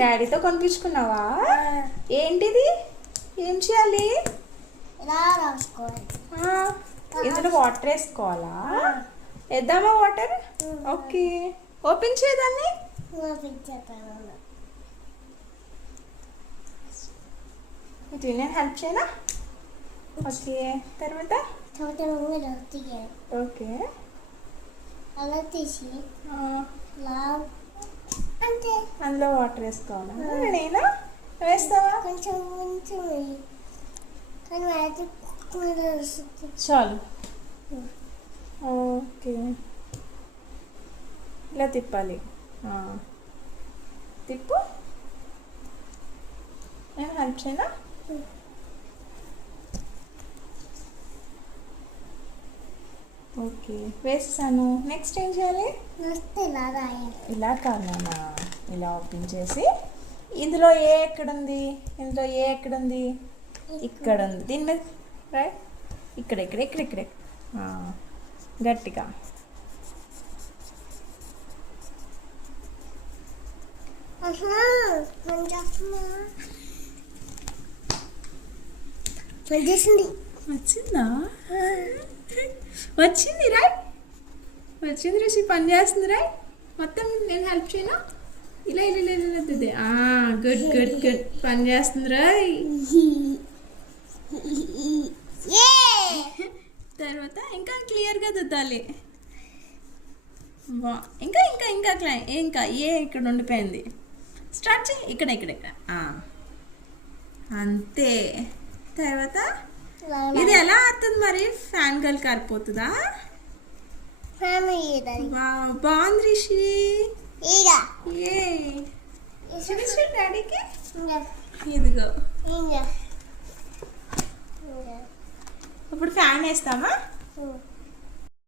డాడీతో కొనిపించుకున్నావా? ఏంటిది? ఏం చేయాలి? ఇందులో వాటర్ వేసుకోవాలా? వేద్దామా వాటర్? Okay, open చేయదాన్ని. ఇది నేను హెల్ప్ చేయనా? ఓకే, తర్వాత ఓకే అలా తీసి అందులో వాటర్ వేసుకోవాలా? నేనా వేస్తావా? కొంచెం చాలు. ఓకే, ఇలా తిప్పాలి. తిప్పు. నేను హెల్ప్ చేయనా? ఓకే, వేసేసాను. నెక్స్ట్ ఏం చేయాలి? ఇలా కాదు నాన్న, ఇలా ఓపెన్ చేసి ఇందులో ఏ ఎక్కడుంది? ఇందులో ఏ ఎక్కడుంది? ఇక్కడ ఉంది. దీని మీద రైట్, ఇక్కడ ఇక్కడ ఇక్కడ ఇక్కడ గట్టిగా. వచ్చిందా? వచ్చింది రైట్, వచ్చింది రుచి. పని చేస్తుంది రైట్. మొత్తం నేను హెల్ప్ చేయను. ఇలా ఇలా ఇలా ఇలా గుడ్ గుడ్ గుడ్, పని చేస్తుంది రాయ్. తర్వాత ఇంకా క్లియర్గా దుద్దాలి. ఇంకా ఇంకా ఇంకా ఇంకా ఏ ఇక్కడ ఉండిపోయింది. స్టార్ట్ చేయి. ఇక్కడ ఇక్కడ ఇక్కడ అంతే. తర్వాత ఇది ఎలా ఆడుతుంది మరి? ఫ్యాన్ గల్ కారిపోతుందా? బాగుంది రిషి. డాడీకి ఇదిగో. ఇప్పుడు ఫ్యాన్ వేస్తామా?